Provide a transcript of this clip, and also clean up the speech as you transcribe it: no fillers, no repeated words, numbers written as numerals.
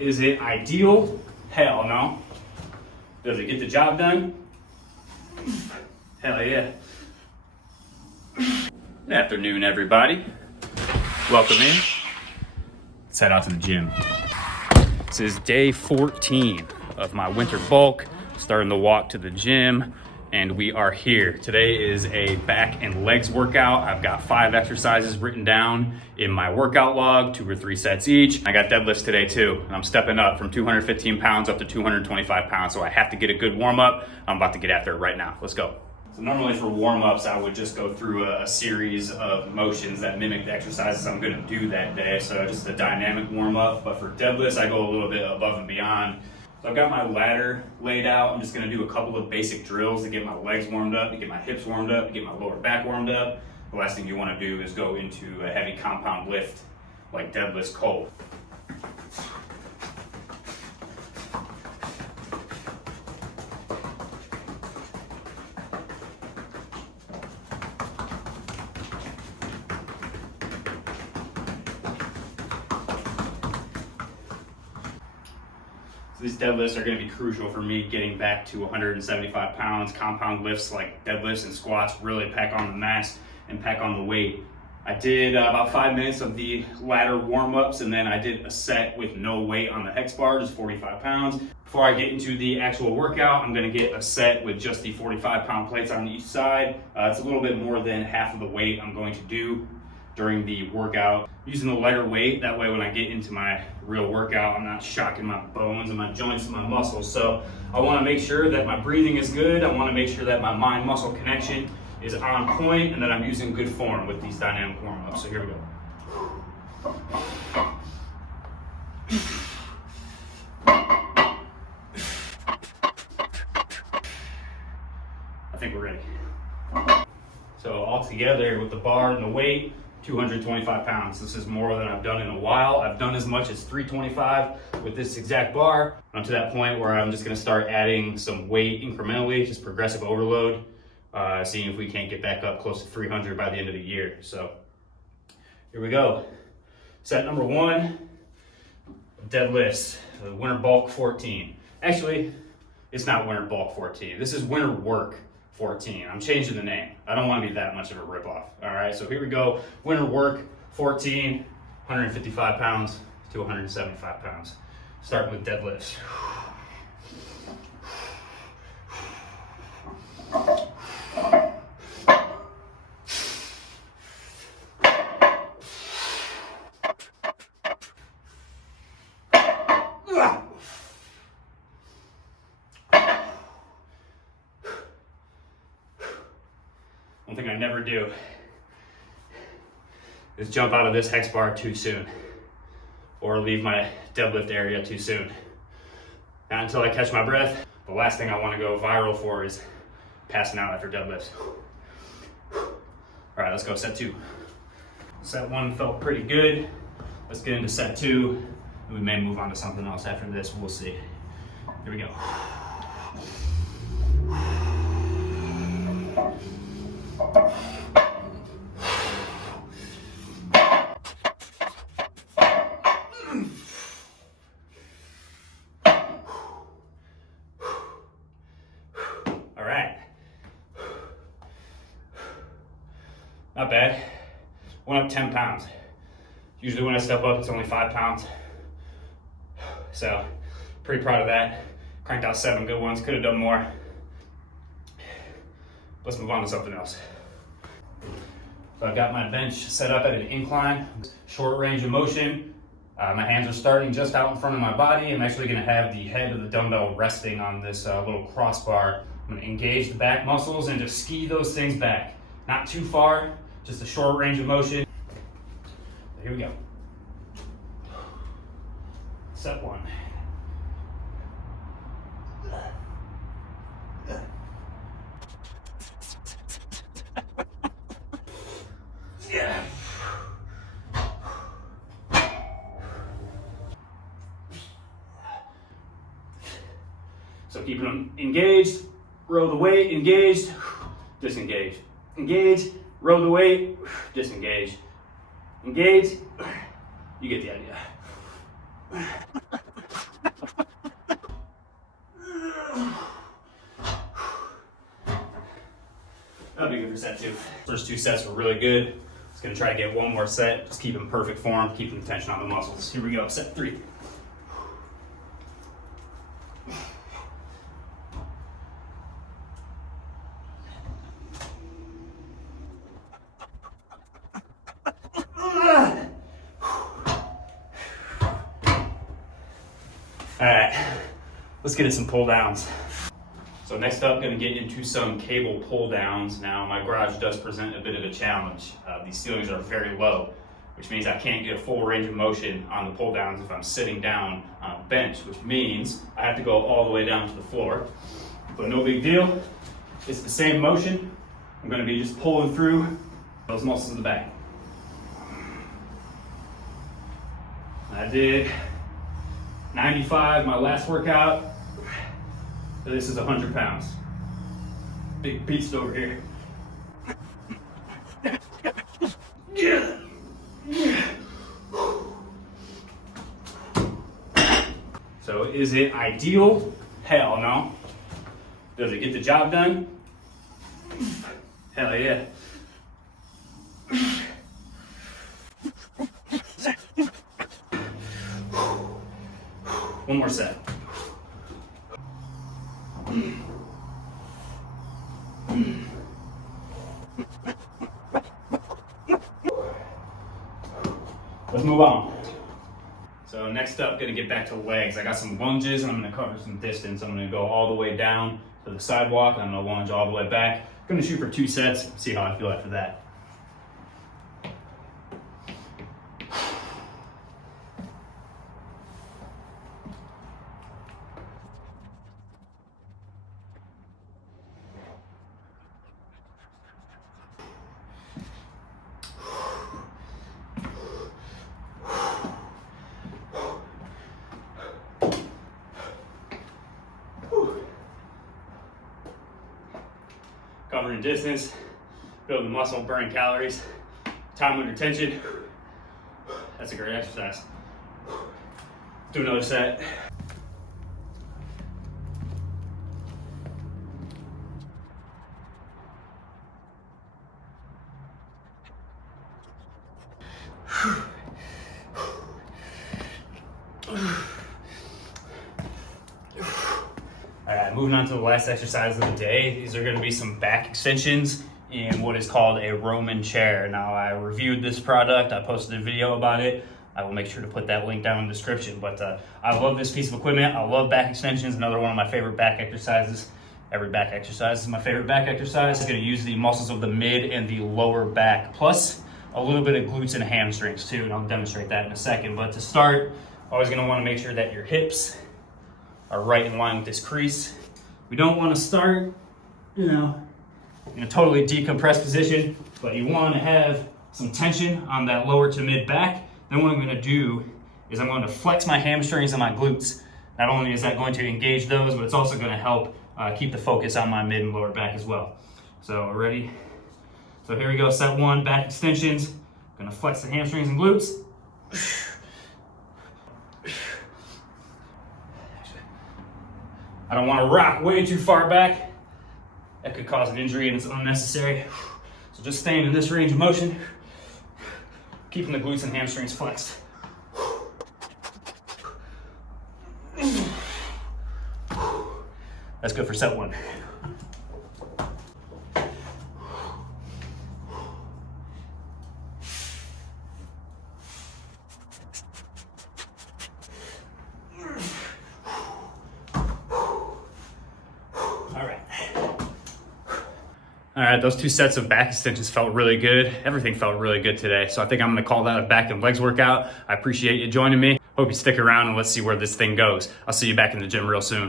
Is it ideal? Hell no. Does it get the job done? Hell yeah. Good afternoon, everybody. Welcome in. Let's head out to the gym. This is day 14 of my winter bulk. Starting the walk to the gym, and we are here. Today is a back and legs workout. I've got 5 exercises written down in my workout log, 2 or 3 sets each. I got deadlifts today too, and I'm stepping up from 215 pounds up to 225 pounds, so I have to get a good warm up. I'm about to get after it right now. Let's go. So normally for warm-ups, I would just go through a series of motions that mimic the exercises I'm gonna do that day. So just a dynamic warm-up, but for deadlifts, I go a little bit above and beyond. So I've got my ladder laid out. I'm just gonna do a couple of basic drills to get my legs warmed up, to get my hips warmed up, to get my lower back warmed up. The last thing you wanna do is go into a heavy compound lift like deadlifts cold. These deadlifts are going to be crucial for me getting back to 175 pounds. Compound lifts like deadlifts and squats really pack on the mass and pack on the weight. I did about 5 minutes of the ladder warm-ups, and then I did a set with no weight on the hex bar, just 45 pounds. Before I get into the actual workout, I'm going to get a set with just the 45-pound plates on each side. It's a little bit more than half of the weight I'm going to do during the workout. Using the lighter weight, that way when I get into my real workout, I'm not shocking my bones and my joints and my muscles. So I wanna make sure that my breathing is good. I wanna make sure that my mind-muscle connection is on point and that I'm using good form with these dynamic warm-ups. So here we go. I think we're ready. So all together with the bar and the weight, 225 pounds. This is more than I've done in a while. I've done as much as 325 with this exact bar. I'm to that point where I'm just gonna start adding some weight incrementally, just progressive overload, seeing if we can't get back up close to 300 by the end of the year. So here we go. Set number 1, deadlifts, winter bulk 14. Actually, it's not winter bulk 14. This is winter work 14. I'm changing the name. I don't want to be that much of a ripoff. All right, so here we go. Winter work 14, 155 pounds to 175 pounds. Starting with deadlifts. One thing I never do is jump out of this hex bar too soon or leave my deadlift area too soon. Not until I catch my breath. The last thing I want to go viral for is passing out after deadlifts. All right, let's go set 2. Set 1 felt pretty good. Let's get into set 2. And we may move on to something else after this. We'll see. Here we go. All right. Not bad. Went up 10 pounds. Usually when I step up, it's only 5 pounds. So, pretty proud of that. Cranked out 7 good ones. Could have done more. Let's move on to something else. So I've got my bench set up at an incline, short range of motion. My hands are starting just out in front of my body. I'm actually gonna have the head of the dumbbell resting on this little crossbar. I'm gonna engage the back muscles and just ski those things back. Not too far, just a short range of motion. So here we go. Set 1. Yeah. So keeping them engaged, row the weight, engaged, disengage. Engage, row the weight, disengage. Engage, you get the idea. set too. First 2 sets were really good. Just gonna try to get 1 more set. Just keep in perfect form, keeping the tension on the muscles. Here we go, set 3. All right, let's get into some pull downs. So next up, gonna get into some cable pull downs. Now my garage does present a bit of a challenge. These ceilings are very low, which means I can't get a full range of motion on the pull downs if I'm sitting down on a bench, which means I have to go all the way down to the floor. But no big deal, it's the same motion. I'm gonna be just pulling through those muscles in the back. I did 95 my last workout. So this is 100 pounds. Big beast over here. So is it ideal? Hell no. Does it get the job done? Hell yeah. One more set. Let's move on. So next up, gonna get back to legs. I got some lunges and I'm gonna cover some distance. I'm gonna go all the way down to the sidewalk and I'm gonna lunge all the way back. I'm gonna shoot for 2 sets, see how I feel after that. Covering distance, building muscle, burning calories, time under tension. That's a great exercise. Do another set. All right, moving on to the last exercise of the day. These are gonna be some back extensions in what is called a Roman chair. Now, I reviewed this product. I posted a video about it. I will make sure to put that link down in the description. But I love this piece of equipment. I love back extensions. Another one of my favorite back exercises. Every back exercise is my favorite back exercise. It's gonna use the muscles of the mid and the lower back, plus a little bit of glutes and hamstrings too, and I'll demonstrate that in a second. But to start, always gonna wanna make sure that your hips are right in line with this crease. We don't wanna start, in a totally decompressed position, but you wanna have some tension on that lower to mid back. Then what I'm gonna do is I'm going to flex my hamstrings and my glutes. Not only is that going to engage those, but it's also gonna help keep the focus on my mid and lower back as well. So ready? So here we go, set 1, back extensions. Gonna flex the hamstrings and glutes. I don't wanna rock way too far back. That could cause an injury and it's unnecessary. So just staying in this range of motion, keeping the glutes and hamstrings flexed. That's good for set 1. All right, those 2 sets of back extensions felt really good. Everything felt really good today. So I think I'm gonna call that a back and legs workout. I appreciate you joining me. Hope you stick around and let's see where this thing goes. I'll see you back in the gym real soon.